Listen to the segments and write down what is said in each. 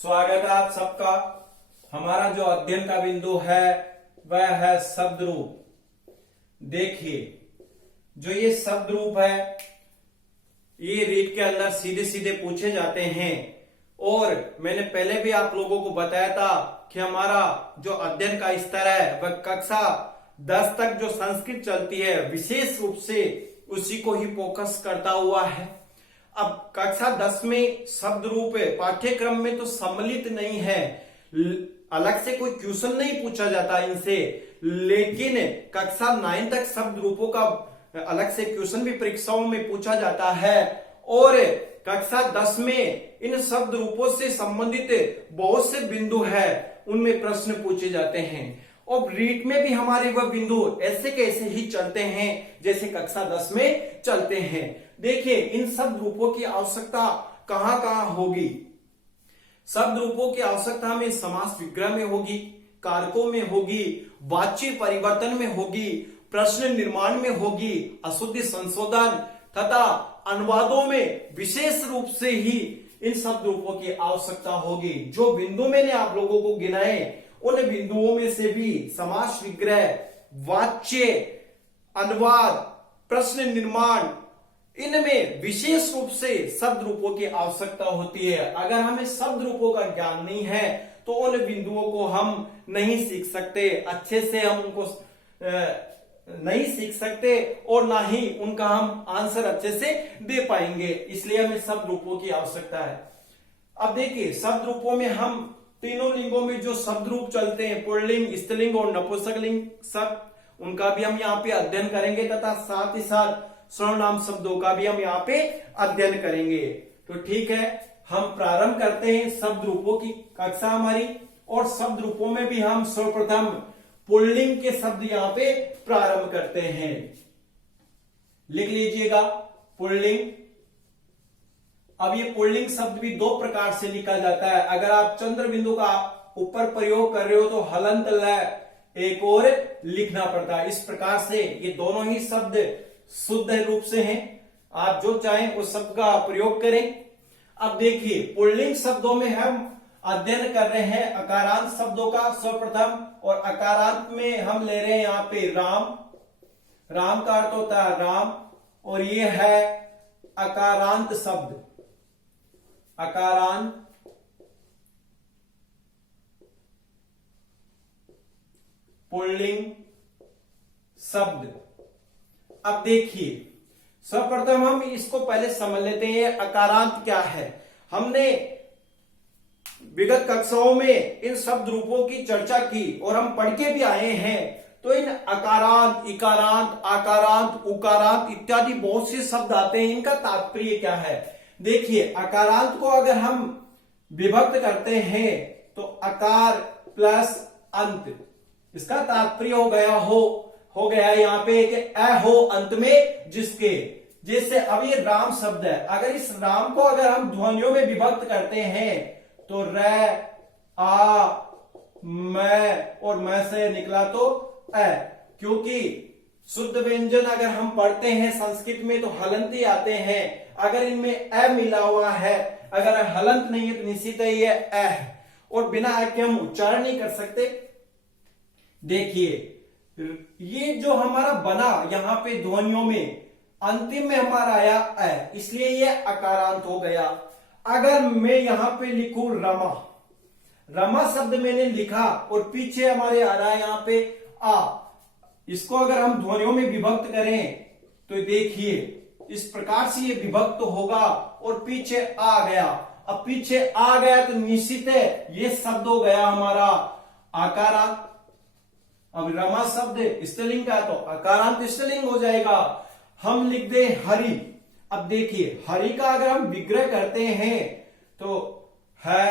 स्वागत है आप सबका। हमारा जो अध्ययन का बिंदु है वह है शब्द रूप। देखिए, जो ये शब्द रूप है ये रीट के अंदर सीधे सीधे पूछे जाते हैं। और मैंने पहले भी आप लोगों को बताया था कि हमारा जो अध्ययन का स्तर है वह कक्षा 10 तक जो संस्कृत चलती है विशेष रूप से उसी को ही फोकस करता हुआ है। अब कक्षा 10 में शब्द रूप पाठ्यक्रम में तो सम्मिलित नहीं है, अलग से कोई क्वेश्चन नहीं पूछा जाता इनसे, लेकिन कक्षा 9 तक शब्द रूपों का अलग से क्वेश्चन भी परीक्षाओं में पूछा जाता है। और कक्षा 10 में इन शब्द रूपों से संबंधित बहुत से बिंदु है, उनमें प्रश्न पूछे जाते हैं। और रीट में भी हमारे वह बिंदु ऐसे कैसे ही चलते हैं जैसे कक्षा 10 में चलते हैं। देखिए, इन शब्द रूपों की आवश्यकता कहां कहां होगी। शब्द रूपों की आवश्यकता हमें समास विग्रह में होगी, कारकों में होगी, वाच्य परिवर्तन में होगी, प्रश्न निर्माण में होगी, अशुद्धि संशोधन तथा अनुवादों में विशेष रूप से ही इन शब्द रूपों की आवश्यकता होगी। जो बिंदु मैंने आप लोगों को गिनाए उन बिंदुओं में से भी समास विग्रह, वाच्य, अनुवाद, प्रश्न निर्माण, इनमें विशेष रूप से शब्द रूपों की आवश्यकता होती है। अगर हमें शब्द रूपों का ज्ञान नहीं है तो उन बिंदुओं को हम नहीं सीख सकते, अच्छे से हम उनको नहीं सीख सकते और ना ही उनका हम आंसर अच्छे से दे पाएंगे। इसलिए हमें शब्द रूपों की आवश्यकता है। अब देखिए, शब्द रूपों में हम तीनों लिंगों में जो शब्द रूप चलते हैं, पुल्लिंग, स्त्रीलिंग और नपुंसकलिंग शब्द, उनका भी हम यहाँ पे अध्ययन करेंगे तथा साथ ही साथ सर्वनाम शब्दों का भी हम यहाँ पे अध्ययन करेंगे। तो ठीक है, हम प्रारंभ करते हैं शब्द रूपों की कक्षा हमारी। और शब्द रूपों में भी हम सर्वप्रथम पुल्लिंग के शब्द यहाँ पे प्रारंभ करते हैं। लिख लीजिएगा पुल्लिंग। अब ये पुल्लिंग शब्द भी दो प्रकार से लिखा जाता है। अगर आप चंद्र बिंदु का ऊपर प्रयोग कर रहे हो तो हलंत ल एक और लिखना पड़ता है। इस प्रकार से ये दोनों ही शब्द शुद्ध रूप से हैं। आप जो चाहें उस शब्द का प्रयोग करें। अब देखिए, पुल्लिंग शब्दों में हम अध्ययन कर रहे हैं अकारांत शब्दों का सर्वप्रथम। और अकारांत में हम ले रहे हैं यहाँ पे राम। राम का अर्थ होता है राम, और ये है अकारांत शब्द। अकारांत पुल्लिंग शब्द। अब देखिए, सर्वप्रथम हम इसको पहले समझ लेते हैं अकारांत क्या है। हमने विगत कक्षाओं में इन शब्द रूपों की चर्चा की और हम पढ़ के भी आए हैं। तो इन अकारांत, इकारांत, आकारांत, उकारांत इत्यादि बहुत से शब्द आते हैं। इनका तात्पर्य क्या है? देखिए, अकारांत को अगर हम विभक्त करते हैं तो अकार प्लस अंत, इसका तात्पर्य हो गया यहाँ पे कि अ हो अंत में जिसके। जैसे अब ये राम शब्द है, अगर इस राम को अगर हम ध्वनियों में विभक्त करते हैं तो र, आ, मैं और मैं से निकला तो अ। क्योंकि शुद्ध व्यंजन अगर हम पढ़ते हैं संस्कृत में तो हलंत ही आते हैं। अगर इनमें अ मिला हुआ है, अगर हलंत नहीं है तो निश्चित है ये अ है, और बिना अ के हम उच्चारण नहीं कर सकते। देखिए, ये जो हमारा बना यहाँ पे ध्वनियों में अंतिम में हमारा आया अ, इसलिए ये अकारांत हो गया। अगर मैं यहां पे लिखूं रमा, रमा शब्द मैंने लिखा और पीछे हमारे आ रहा है यहाँ पे आ, इसको अगर हम ध्वनियों में विभक्त करें तो देखिए इस प्रकार से ये विभक्त होगा और पीछे आ गया। अब पीछे आ गया तो निश्चित है ये शब्द हो गया हमारा आकारांत। अब रमा शब्द स्त्रीलिंग का तो अकारांत स्त्रीलिंग हो जाएगा। हम लिख दे हरि। अब देखिए, हरि का अगर हम विग्रह करते हैं तो है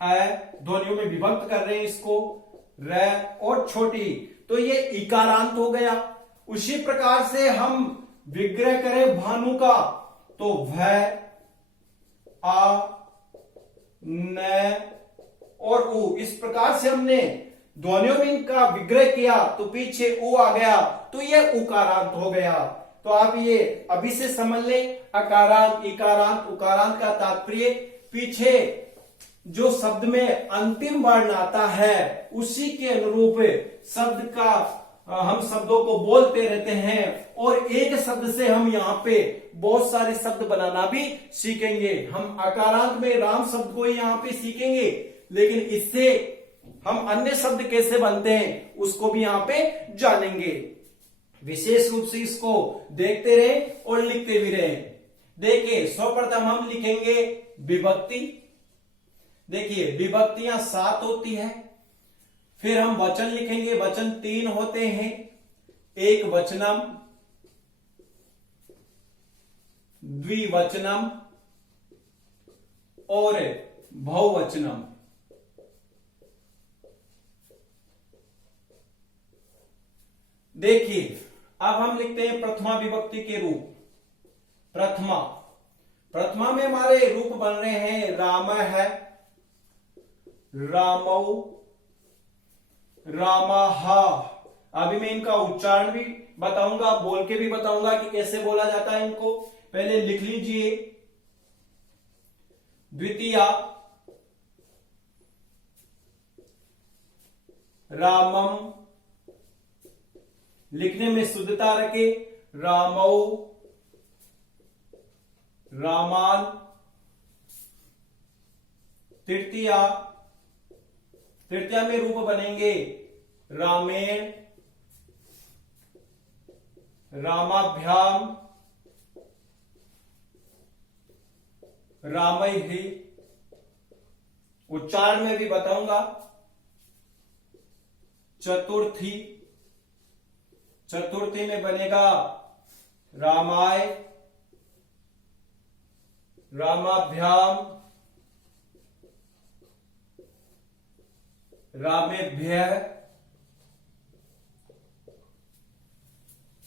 अ, ध्वनियों में विभक्त कर रहे हैं इसको, र और छोटी, तो ये इकारांत हो गया। उसी प्रकार से हम विग्रह करें भानु का तो भ, आ, न और उ, इस प्रकार से हमने ध्वनियों में इनका विग्रह किया तो पीछे उ आ गया, तो ये उकारांत हो गया। तो आप ये अभी से समझ लें, अकारांत, इकारांत, उकारांत का तात्पर्य पीछे जो शब्द में अंतिम वर्ण आता है उसी के अनुरूप शब्द का हम शब्दों को बोलते रहते हैं, और एक शब्द से हम यहाँ पे बहुत सारे शब्द बनाना भी सीखेंगे। हम अकारांत में राम शब्द को यहाँ पे सीखेंगे, लेकिन इससे हम अन्य शब्द कैसे बनते हैं उसको भी यहाँ पे जानेंगे। विशेष रूप से इसको देखते रहे और लिखते भी रहे। देखिए, सर्वप्रथम हम लिखेंगे विभक्ति। देखिए, विभक्तियां 7 होती है। फिर हम वचन लिखेंगे, वचन 3 होते हैं, एक वचनम, द्विवचनम और बहुवचनम। देखिए, अब हम लिखते हैं प्रथमा विभक्ति के रूप। प्रथमा में हमारे रूप बन रहे हैं राम है, रामौ, रामाहा। अभी मैं इनका उच्चारण भी बताऊंगा, बोल के भी बताऊंगा कि कैसे बोला जाता है इनको। पहले लिख लीजिए। द्वितीया रामम, लिखने में शुद्धता रखे, रामौ, रामान। तृतीया में रूप बनेंगे रामेण, रामाभ्याम, रामैहि। उच्चारण में भी बताऊंगा। चतुर्थी में बनेगा रामाय, रामाभ्याम, रामेभ्यः।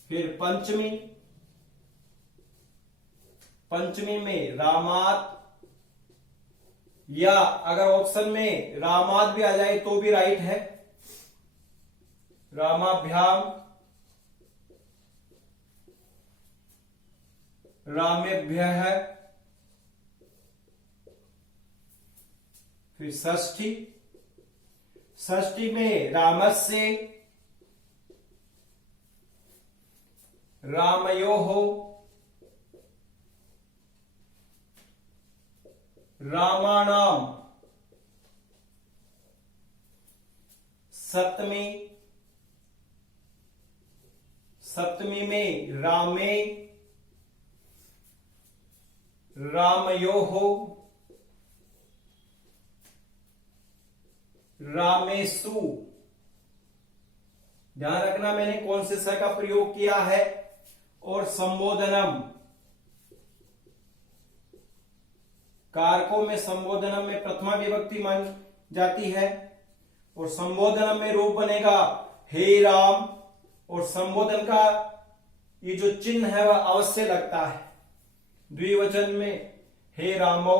फिर पंचमी में रामात, या अगर ऑप्शन में रामात भी आ जाए तो भी राइट है, रामाभ्याम, रामेभ्यः। फिर षष्ठी में रामस्य, रामयोः, रामाणाम। सप्तमी में रामे, रामयोः, रामेषु। ध्यान रखना मैंने कौन से स का प्रयोग किया है। और संबोधनम, कारकों में संबोधनम में प्रथमा विभक्ति मान जाती है, और संबोधनम में रूप बनेगा हे राम, और संबोधन का ये जो चिन्ह है वह अवश्य लगता है। द्विवचन में हे रामौ,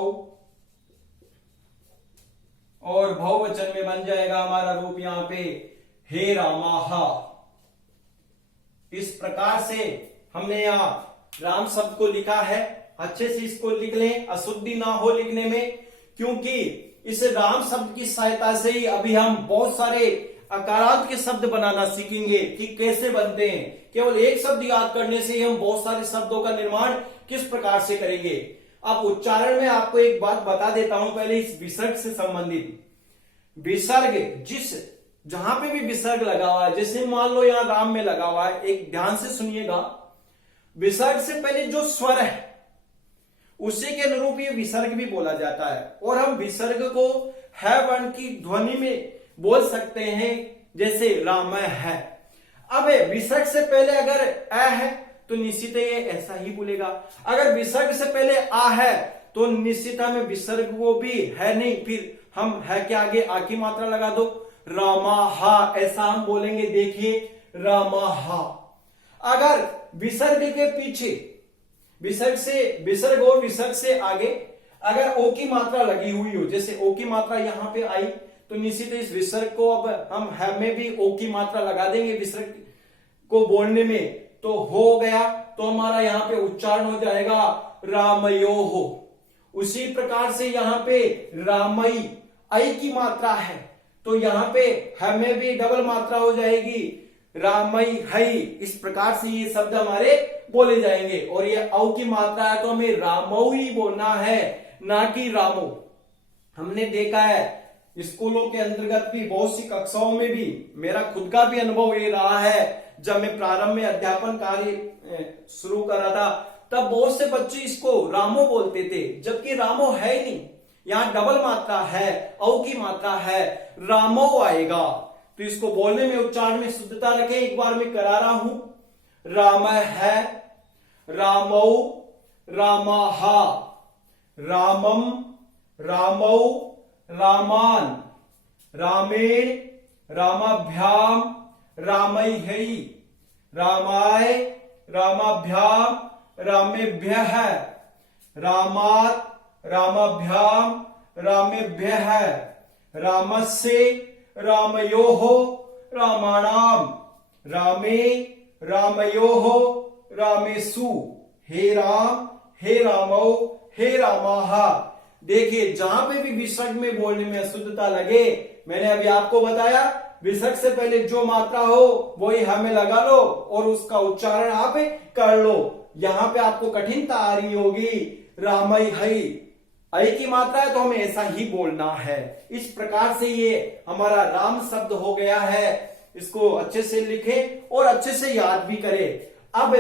और बहुवचन में बन जाएगा हमारा रूप यहां पे हे रामाहा। इस प्रकार से हमने यहां राम शब्द को लिखा है। अच्छे से इसको लिख लें, अशुद्धि ना हो लिखने में, क्योंकि इस राम शब्द की सहायता से ही अभी हम बहुत सारे अकारांत के शब्द बनाना सीखेंगे कि कैसे बनते हैं। केवल एक शब्द याद करने से ही हम बहुत सारे शब्दों का निर्माण किस प्रकार से करेंगे। अब उच्चारण में आपको एक बात बता देता हूं, पहले इस विसर्ग से संबंधित। विसर्ग जहां पे भी विसर्ग लगा हुआ है, जैसे मान लो यहां राम में लगा हुआ है, एक ध्यान से सुनिएगा। विसर्ग से पहले जो स्वर है उसी के अनुरूप ये विसर्ग भी बोला जाता है, और हम विसर्ग को है वर्ण की ध्वनि में बोल सकते हैं, जैसे राम है। अब विसर्ग से पहले अगर अ है तो निश्चित ये ऐसा ही बोलेगा। अगर विसर्ग से पहले आ है तो निश्चित में विसर्ग को भी है नहीं, फिर हम है के आगे आ की मात्रा लगा दो, रामाहा, ऐसा हम बोलेंगे। देखिए रामाहा। अगर विसर्ग के पीछे, विसर्ग और विसर्ग से आगे अगर ओ की मात्रा लगी हुई हो, जैसे ओ की मात्रा यहां पे आई, तो निश्चित इस विसर्ग को अब हम है में भी ओ की मात्रा लगा देंगे विसर्ग को बोलने में, तो हो गया। तो हमारा यहां पे उच्चारण हो जाएगा रामयोः। उसी प्रकार से यहाँ पे रामई ऐ की मात्रा है, तो यहाँ पे हमें भी डबल मात्रा हो जाएगी, रामई है। इस प्रकार से ये शब्द हमारे बोले जाएंगे। और ये औ की मात्रा है तो हमें रामऊ ही बोलना है, ना कि रामो। हमने देखा है स्कूलों के अंतर्गत भी बहुत सी कक्षाओं में भी, मेरा खुद का भी अनुभव ये रहा है, जब मैं प्रारंभ में अध्यापन कार्य शुरू कर रहा था तब बहुत से बच्चे इसको रामो बोलते थे, जबकि रामो है ही नहीं। यहाँ डबल मात्रा है, औ की मात्रा है, रामो आएगा। तो इसको बोलने में, उच्चारण में शुद्धता रखें। एक बार मैं करा रहा हूं, राम है, रामौ, रामाहा, रामम, रामौ, रामान, रामेण, रामाभ्याम, रामैहि, रामाय, रामाभ्याम, रामेभ्यः, रामात्, रामाभ्याम, रामेभ्यः, रामस्य, रामयोः, रामाणाम, रामे, रामयोः, रामेषु, हे राम, हे रामौ, हे रामाहा। देखिए जहां पे भी विसर्ग में बोलने में अशुद्धता लगे, मैंने अभी आपको बताया विसर्ग से पहले जो मात्रा हो वही हमें लगा लो और उसका उच्चारण आप कर लो। यहां पे आपको कठिनता आ रही होगी, रामई हई, ऐ की मात्रा है तो हमें ऐसा ही बोलना है। इस प्रकार से ये हमारा राम शब्द हो गया है। इसको अच्छे से लिखें और अच्छे से याद भी करें। अब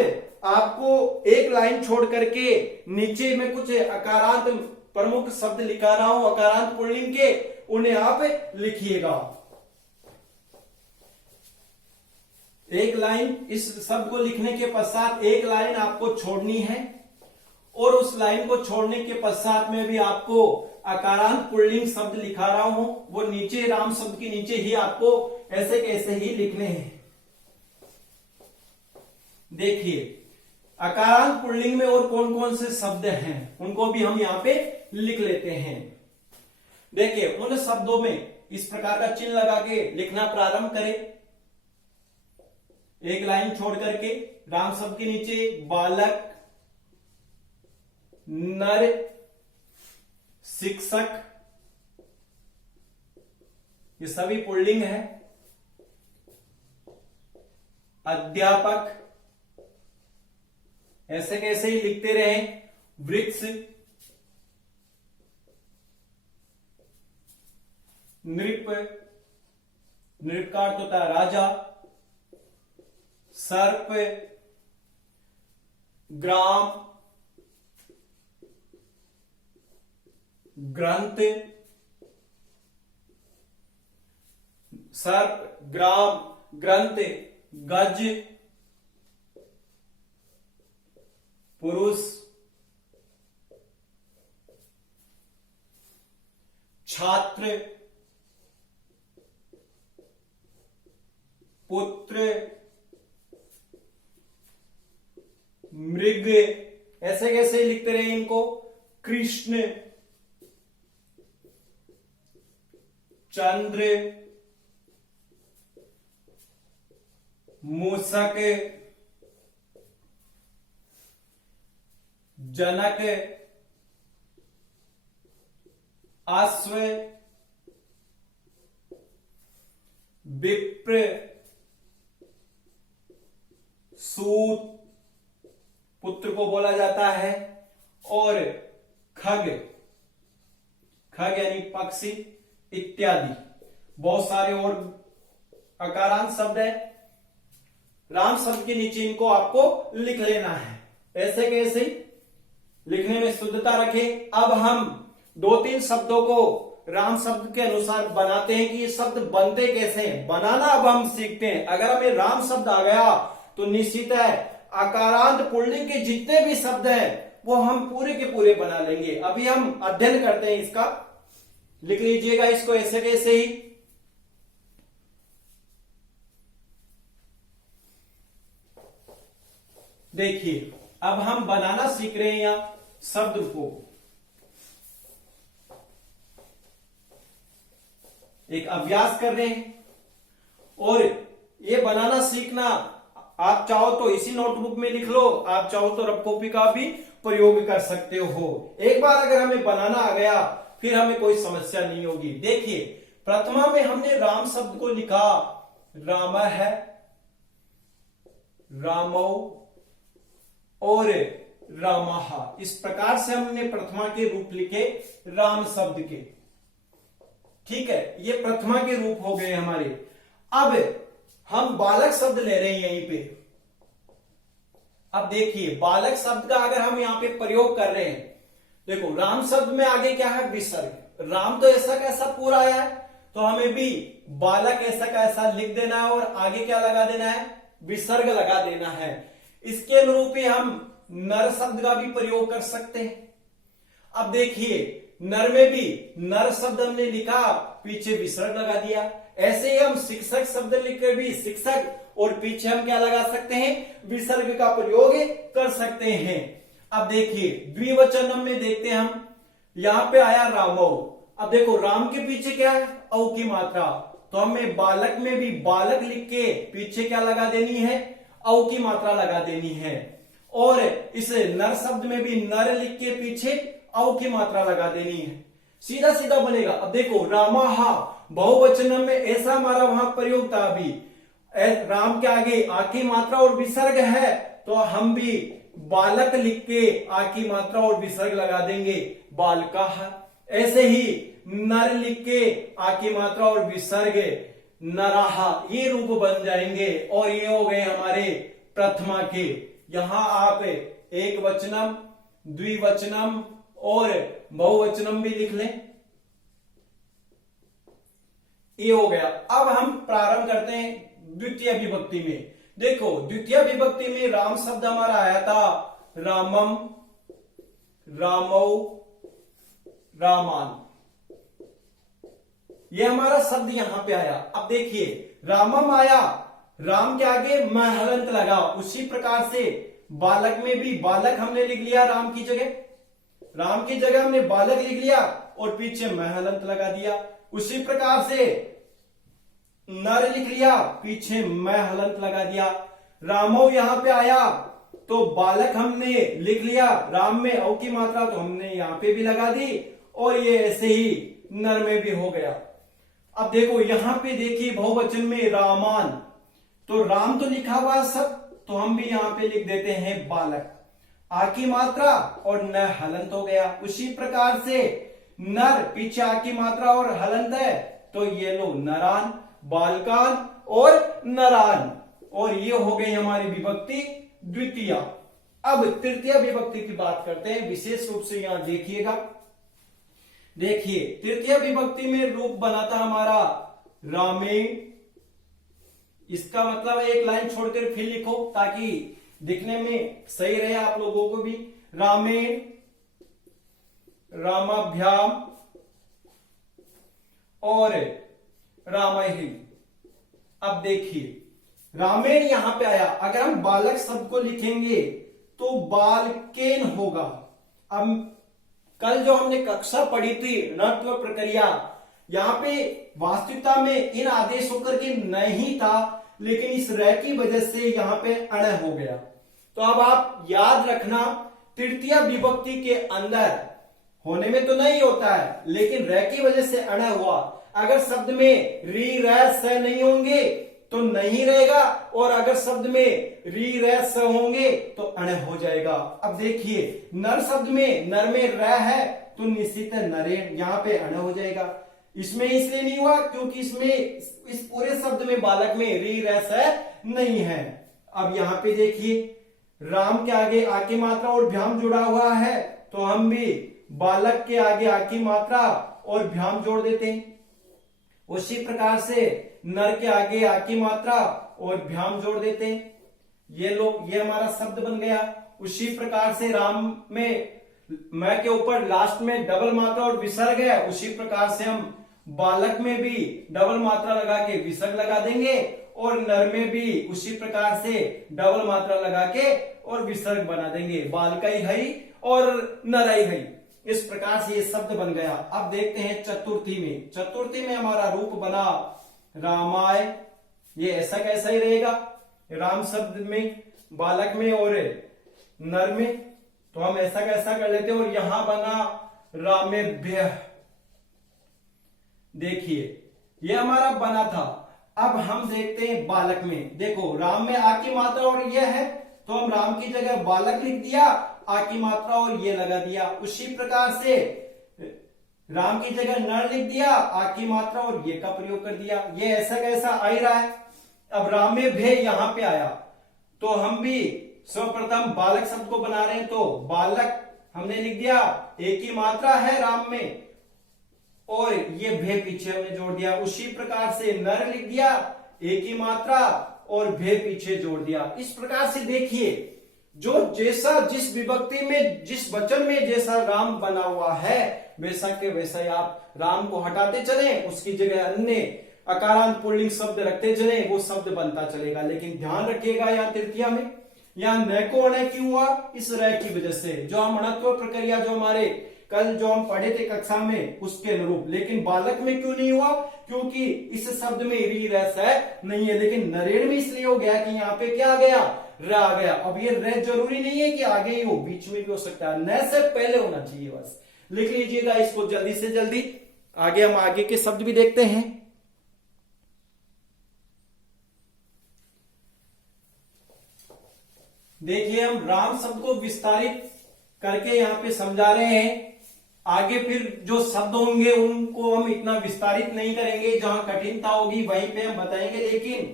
आपको एक लाइन छोड़ करके नीचे में कुछ अकारांत प्रमुख शब्द लिखा रहा हूं, अकारांत पुल्लिंग के, उन्हें आप लिखिएगा। एक लाइन, इस शब्द को लिखने के पश्चात एक लाइन आपको छोड़नी है और उस लाइन को छोड़ने के पश्चात में भी आपको अकारांत पुल्लिंग शब्द लिखा रहा हूं, वो नीचे राम शब्द के नीचे ही आपको ऐसे कैसे ही लिखने हैं। देखिए अकारांत पुल्लिंग में और कौन कौन से शब्द हैं उनको भी हम यहां पे लिख लेते हैं। देखिए उन शब्दों में इस प्रकार का चिन्ह लगा के लिखना प्रारंभ करें। एक लाइन छोड़ करके राम शब्द के नीचे बालक, नर, शिक्षक, ये सभी पुल्लिंग है। अध्यापक, ऐसे कैसे ही लिखते रहे। वृक्ष, नृप, नृप का अर्थ होता है राजा। सर्प, ग्राम, ग्रंथ, सर्प, ग्राम, ग्रंथ, गज, पुरुष, छात्र, पुत्र, मृग, ऐसे कैसे लिखते रहे इनको। कृष्ण, चंद्र, मूषक, जनक, अश्व, विप्र, सूत, पुत्र को बोला जाता है, और खग, खग यानी पक्षी इत्यादि बहुत सारे और अकारांत शब्द है। राम शब्द के नीचे इनको आपको लिख लेना है। ऐसे कैसे लिखने में शुद्धता रखें। अब हम दो तीन शब्दों को राम शब्द के अनुसार बनाते हैं कि ये शब्द बनते कैसे हैं। बनाना अब हम सीखते हैं। अगर हमें राम शब्द आ गया तो निश्चित है अकारांत पुल्लिंग के जितने भी शब्द हैं वो हम पूरे के पूरे बना लेंगे। अभी हम अध्ययन करते हैं इसका। लिख लीजिएगा इसको ऐसे कैसे ही। देखिए अब हम बनाना सीख रहे हैं यहां शब्द को। एक अभ्यास कर रहे हैं और ये बनाना सीखना आप चाहो तो इसी नोटबुक में लिख लो, आप चाहो तो रफ कॉपी का भी प्रयोग कर सकते हो। एक बार अगर हमें बनाना आ गया फिर हमें कोई समस्या नहीं होगी। देखिए प्रथमा में हमने राम शब्द को लिखा, राम है, रामौ और रामः, इस प्रकार से हमने प्रथमा के रूप लिखे राम शब्द के। ठीक है, ये प्रथमा के रूप हो गए हमारे। अब हम बालक शब्द ले रहे हैं यहीं पे। अब देखिए बालक शब्द का अगर हम यहां पे प्रयोग कर रहे हैं, देखो राम शब्द में आगे क्या है, विसर्ग। राम तो ऐसा कैसा पूरा आया है, तो हमें भी बालक ऐसा कैसा लिख देना है और आगे क्या लगा देना है, विसर्ग लगा देना है। इसके अनुरूप ही हम नर शब्द का भी प्रयोग कर सकते हैं। अब देखिए नर में भी नर शब्द हमने लिखा, पीछे विसर्ग लगा दिया। ऐसे ही हम शिक्षक शब्द लिख के भी शिक्षक और पीछे हम क्या लगा सकते हैं, विसर्ग का प्रयोग कर सकते हैं। अब देखिए द्विवचन में देखते हैं हम, यहां पे आया रामौ। अब देखो राम के पीछे क्या है, औ की मात्रा, तो हमें बालक में भी बालक लिख के पीछे क्या लगा देनी है, औ की मात्रा लगा देनी है। और इस नर शब्द में भी नर लिख के पीछे औ की मात्रा लगा देनी है। सीधा सीधा बनेगा। अब देखो रामाहा बहुवचन में ऐसा हमारा वहां प्रयोग था। अभी राम के आगे आ की मात्रा और विसर्ग है, तो हम भी बालक लिख के आ की मात्रा और विसर्ग लगा देंगे, बालका। ऐसे ही नर लिख के आ की मात्रा और विसर्ग, नराहा, ये रूप बन जाएंगे। और ये हो गए हमारे प्रथमा के। यहां आप एक वचनम, द्विवचनम और बहुवचनम भी लिख लें, ये हो गया। अब हम प्रारंभ करते हैं द्वितीय विभक्ति में। देखो द्वितीय विभक्ति में राम शब्द हमारा आया था, रामम, रामौ, रामान, ये हमारा शब्द यहां पे आया। अब देखिए रामम आया, राम के आगे मैं हलंत लगा, उसी प्रकार से बालक में भी बालक हमने लिख लिया, राम की जगह हमने बालक लिख लिया और पीछे मैं हलंत लगा दिया। उसी प्रकार से नर लिख लिया, पीछे मैं हलंत लगा दिया। रामौ यहां पे आया तो बालक हमने लिख लिया, राम में औ की मात्रा तो हमने यहां पे भी लगा दी, और ये ऐसे ही नर में भी हो गया। अब देखो यहां पे देखिए बहुवचन में रामान, तो राम तो लिखा हुआ सब, तो हम भी यहां पे लिख देते हैं बालक, आ की मात्रा और न हलंत हो गया। उसी प्रकार से नर पीछे आ की मात्रा और हलंत है, तो ये लो नरान, बालकान और नरान, और ये हो गई हमारी विभक्ति द्वितीय। अब तृतीय विभक्ति की बात करते हैं, विशेष रूप से यहां देखिएगा। देखिए तृतीय विभक्ति में रूप बना था हमारा रामे। इसका मतलब एक लाइन छोड़कर फिर लिखो ताकि दिखने में सही रहे आप लोगों को भी। रामेण, रामाभ्याम और रामायण। अब देखिए रामेण यहां पे आया, अगर हम बालक शब्द को लिखेंगे तो बालकेन होगा। अब कल जो हमने कक्षा पढ़ी थी णत्व प्रक्रिया, यहां पे वास्तविकता में इन आदेश होकर के नहीं था, लेकिन इस र की वजह से यहां पे अण हो गया। तो अब आप याद रखना तृतीय विभक्ति के अंदर होने में तो नहीं होता है, लेकिन र की वजह से अण हुआ। अगर शब्द में री र स नहीं होंगे तो नहीं रहेगा, और अगर शब्द में री र स होंगे तो अण हो जाएगा। अब देखिए नर शब्द में नर में र है तो निश्चित नरेण, यहां पे अण हो जाएगा। इसमें इसलिए नहीं हुआ क्योंकि इसमें इस पूरे शब्द में बालक में री र स नहीं है। अब यहां पे देखिए राम के आगे आ की मात्रा और भ्याम जुड़ा हुआ है, तो हम भी बालक के आगे आ की मात्रा और भ्याम जोड़ देते हैं। उसी प्रकार से नर के आगे आ की मात्रा और भ्याम जोड़ देते हैं। ये हमारा शब्द बन गया। उसी प्रकार से राम में मैं के ऊपर लास्ट में डबल मात्रा और विसर्ग है, उसी प्रकार से हम बालक में भी डबल मात्रा लगा के विसर्ग लगा देंगे, और नर में भी उसी प्रकार से डबल मात्रा लगा के और विसर्ग बना देंगे, बालकई हई और नरई हई। इस प्रकार से ये शब्द बन गया। अब देखते हैं चतुर्थी में। चतुर्थी में हमारा रूप बना रामाय, ये ऐसा कैसा ही रहेगा, राम शब्द में बालक में और नर में, तो हम ऐसा कैसा कर लेते हैं, और यहां बना रामेभ्य। देखिए ये हमारा बना था। अब हम देखते हैं बालक में। देखो राम में आ की मात्रा और ये है, तो हम राम की जगह बालक लिख दिया, आ की मात्रा और ये लगा दिया। उसी प्रकार से राम की जगह नर लिख दिया, आ की मात्रा और ये का प्रयोग कर दिया। ये ऐसा कैसा आ ही रहा है। अब राम में भे यहां पे आया, तो हम भी सर्वप्रथम बालक शब्द को बना रहे हैं, तो बालक हमने लिख दिया, एक ही मात्रा है राम में और ये भे पीछे हमने जोड़ दिया। उसी प्रकार से नर लिख दिया, एक ही मात्रा और भे पीछे जोड़ दिया। इस प्रकार से देखिए जो जैसा जिस विभक्ति में जिस वचन में जैसा राम बना हुआ है वैसा के वैसा ही आप राम को हटाते चले, उसकी जगह अन्य अकारांत पुल्लिंग शब्द रखते चले, वो शब्द बनता चलेगा। लेकिन ध्यान रखिएगा यहाँ तृतीया में यहाँ न को अण क्यों हुआ, इस रह की वजह से। जो हम अणत्व प्रक्रिया जो हमारे कल जो हम पढ़े थे कक्षा में उसके अनुरूप। लेकिन बालक में क्यों नहीं हुआ, क्योंकि इस शब्द में री रस है नहीं है। लेकिन नरेण में इसलिए हो गया कि यहाँ पे क्या आ गया, र आ गया। अब ये र जरूरी नहीं है कि आगे ही हो, बीच में भी हो सकता है, न से पहले होना चाहिए। बस लिख लीजिएगा इसको जल्दी से जल्दी। आगे हम आगे के शब्द भी देखते हैं। देखिए हम राम शब्द को विस्तारित करके यहाँ पे समझा रहे हैं। आगे फिर जो शब्द होंगे उनको हम इतना विस्तारित नहीं करेंगे, जहां कठिनता होगी वहीं पे हम बताएंगे। लेकिन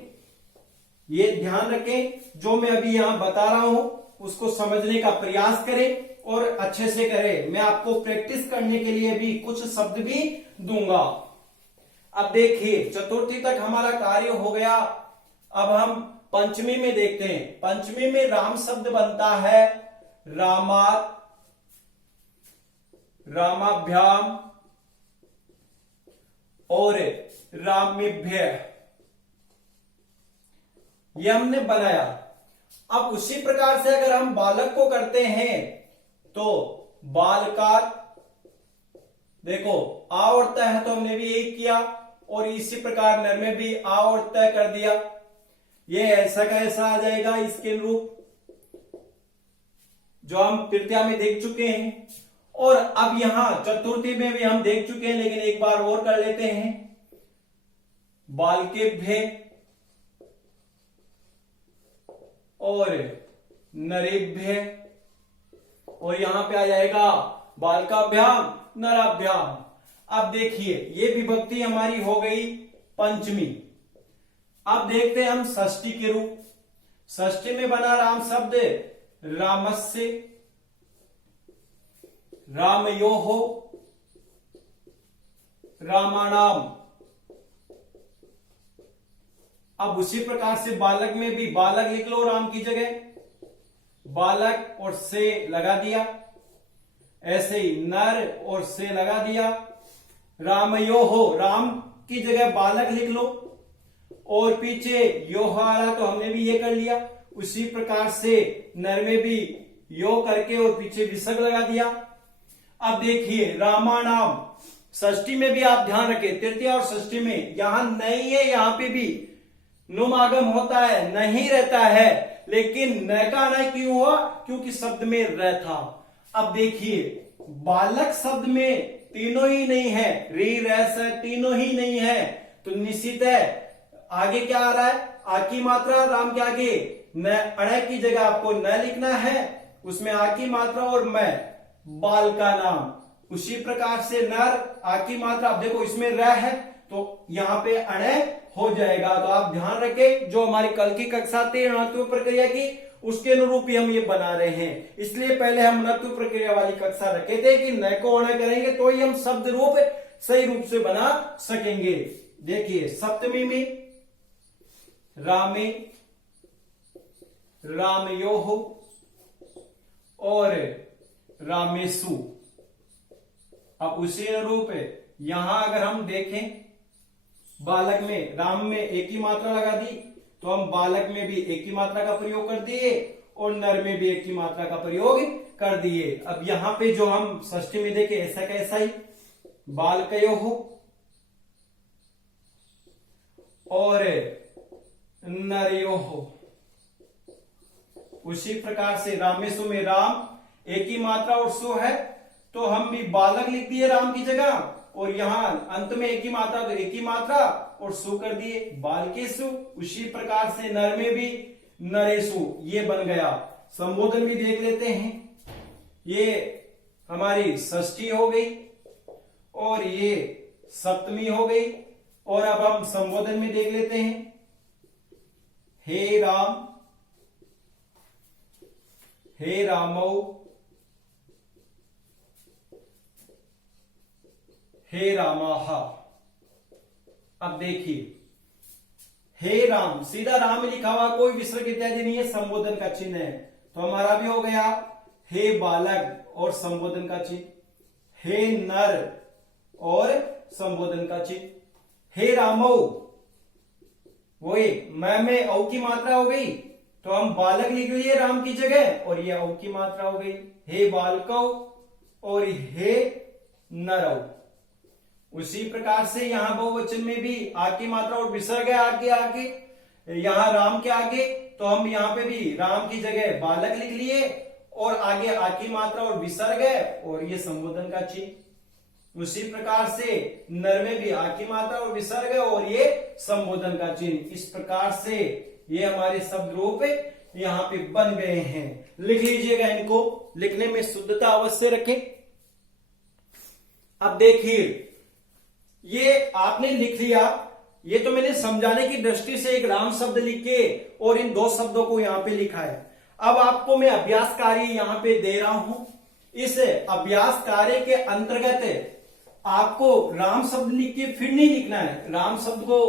ये ध्यान रखें जो मैं अभी यहां बता रहा हूं उसको समझने का प्रयास करें और अच्छे से करें। मैं आपको प्रैक्टिस करने के लिए भी कुछ शब्द भी दूंगा। अब देखिए चतुर्थी तक हमारा कार्य हो गया। अब हम पंचमी में देखते हैं। पंचमी में राम शब्द बनता है रामात, रामाभ्याम और रामेभ्य। ये हमने बनाया। अब उसी प्रकार से अगर हम बालक को करते हैं तो बालकात, देखो आ और त है तो हमने भी यही किया, और इसी प्रकार नर में भी आ और त कर दिया। ये ऐसा कैसा आ जाएगा इसके अनुरूप जो हम तृतीया में देख चुके हैं। और अब यहां चतुर्थी में भी हम देख चुके हैं, लेकिन एक बार और कर लेते हैं। बालकेभ्य और नरेभ्य, और यहां पे आ जाएगा बालकाभ्याम नराभ्याम। अब देखिए ये विभक्ति हमारी हो गई पंचमी। अब देखते हैं हम षष्ठी के रूप। षष्ठी में बना राम शब्द रामस्य, रामयोः, रामाणाम। अब उसी प्रकार से बालक में भी बालक लिख लो, राम की जगह बालक और से लगा दिया। ऐसे ही नर और से लगा दिया। रामयोः, राम की जगह बालक लिख लो और पीछे योह आ रहा तो हमने भी ये कर लिया। उसी प्रकार से नर में भी यो करके और पीछे विसर्ग लगा दिया। अब देखिए रामानाम, षष्ठी में भी आप ध्यान रखें, तृतीया और षष्ठी में यहां नहीं है, यहां पे भी नुम आगम होता है, नहीं रहता है। लेकिन न का न क्यों हुआ, क्योंकि शब्द में र था। अब देखिए बालक शब्द में तीनों ही नहीं है, री रस तीनों ही नहीं है, तो निश्चित है आगे क्या आ रहा है, आ की मात्रा राम के आगे न, अण की जगह आपको न लिखना है, उसमें आ की मात्रा और मैं बाल का नाम। उसी प्रकार से नर आ की मात्रा, अब देखो इसमें र है तो यहां पे अण हो जाएगा। तो आप ध्यान रखें जो हमारी कल की कक्षा थी ऋणात्मक प्रक्रिया की, उसके अनुरूप ही हम ये बना रहे हैं। इसलिए पहले हम ऋणात्मक प्रक्रिया वाली कक्षा रखे थे कि न को अण करेंगे तो ही हम शब्द रूप सही रूप से बना सकेंगे। देखिए सप्तमी में रामे, रामयोः और रामेशु। अब उसी अनुरूप यहां अगर हम देखें बालक में राम में एक ही मात्रा लगा दी तो हम बालक में भी एक ही मात्रा का प्रयोग कर दिए और नर में भी एक ही मात्रा का प्रयोग कर दिए। अब यहां पे जो हम षष्ठी में देखे ऐसा कैसा ही बालकयोः और नरयोः। उसी प्रकार से रामेशु में राम एक ही मात्रा और सु है, तो हम भी बालक लिख दिए राम की जगह, और यहां अंत में एक ही मात्रा, तो एक ही मात्रा और सु कर दिए बालकेसु। उसी प्रकार से नर में भी नरेसु, ये बन गया। संबोधन भी देख लेते हैं। ये हमारी षष्ठी हो गई और ये सप्तमी हो गई। और अब हम संबोधन में देख लेते हैं। हे राम, हे रामौ, हे रामाह। अब देखिए, हे राम, सीधा राम लिखा हुआ, कोई विसर्ग इत्यादि नहीं है, संबोधन का चिन्ह है। तो हमारा भी हो गया हे बालक और संबोधन का चिन्ह, हे नर और संबोधन का चिन्ह, हे रामौ, वही मैं में औ की मात्रा हो गई, तो हम बालक लिख लिए राम की जगह, और ये औ की मात्रा हो गई। हे बालकौ और हे नरौ। उसी प्रकार से यहां बहुवचन में भी आ की मात्रा और विसर्ग है आगे आगे, यहां राम के आगे, तो हम यहां पे भी राम की जगह बालक लिख लिए, और आगे आ की मात्रा और विसर्ग है, और ये संबोधन का चिन्ह। उसी प्रकार से नर में भी आ की मात्रा और विसर्ग है, और ये संबोधन का चिन्ह। इस प्रकार से ये हमारे शब्द रूप यहां पे बन गए हैं। लिख लीजिएगा, इनको लिखने में शुद्धता अवश्य रखें। अब देखिए, ये आपने लिख लिया, ये तो मैंने समझाने की दृष्टि से एक राम शब्द लिख के और इन दो शब्दों को यहां पे लिखा है। अब आपको मैं अभ्यास कार्य यहां पे दे रहा हूं। इस अभ्यास कार्य के अंतर्गत आपको राम शब्द लिख के फिर नहीं लिखना है। राम शब्द को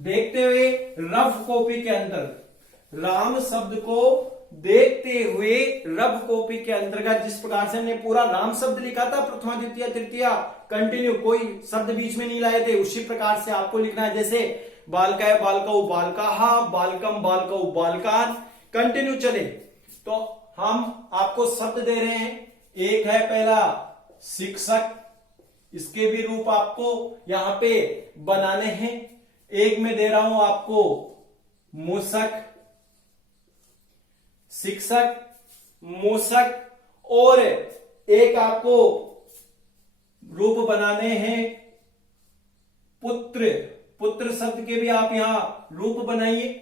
देखते हुए रफ कॉपी के अंदर, राम शब्द को देखते हुए रफ कॉपी के अंतर्गत, जिस प्रकार से हमने पूरा राम शब्द लिखा था, प्रथमा द्वितीय तृतीया कंटिन्यू, कोई शब्द बीच में नहीं लाए थे, उसी प्रकार से आपको लिखना है। जैसे बालकाय बालकौ बालकाहा, बालकम बालकौ बालकान, कंटिन्यू चले। तो हम आपको शब्द दे रहे हैं। एक है पहला शिक्षक, इसके भी रूप आपको यहां पे बनाने हैं। एक में दे रहा हूं आपको मूषक, शिक्षक, मूषक, और एक आपको रूप बनाने हैं पुत्र। पुत्र शब्द के भी आप यहां रूप बनाइए।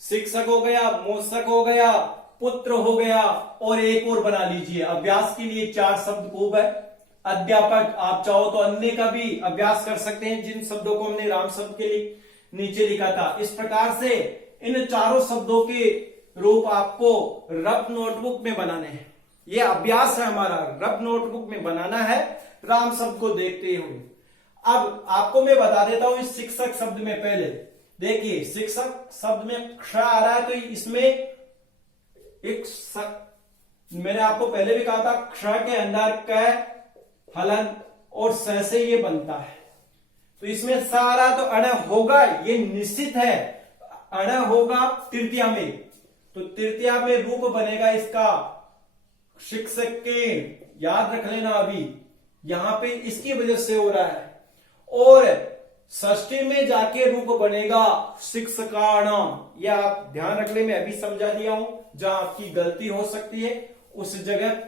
शिक्षक हो गया, मूषक हो गया, पुत्र हो गया, और एक और बना लीजिए। अभ्यास के लिए 4 शब्द खूब है। अध्यापक, आप चाहो तो अन्य का भी अभ्यास कर सकते हैं, जिन शब्दों को हमने राम शब्द के नीचे लिखा था। इस प्रकार से इन चारों शब्दों के रूप आपको रफ नोटबुक में बनाने हैं। यह अभ्यास है हमारा, रफ नोटबुक में बनाना है राम शब्द को देखते हुए। अब आपको मैं बता देता हूं इस शिक्षक शब्द में। पहले देखिए, शिक्षक शब्द में क्ष आ रहा है, तो इसमें एक मैंने आपको पहले भी कहा था, क्ष के अंदर क, हलन और स से ये बनता है। तो इसमें सारा तो अण होगा, ये निश्चित है। अण होगा तृतीया में, तो तृतीया में रूप बनेगा इसका शिक्षक के, याद रख लेना। अभी यहां पे इसकी वजह से हो रहा है। और षष्ठी में जाके रूप बनेगा शिक्षकाणाम। यह आप ध्यान रख ले, मैं अभी समझा दिया हूं। जहां आपकी गलती हो सकती है उस जगह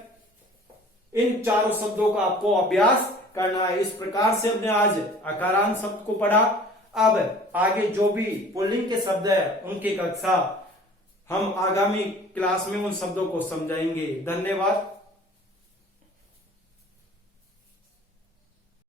इन चारों शब्दों का आपको अभ्यास करना है। इस प्रकार से हमने आज अकारांत शब्द को पढ़ा। अब आगे जो भी पुल्लिंग के शब्द है उनकी कक्षा हम आगामी क्लास में उन शब्दों को समझाएंगे। धन्यवाद।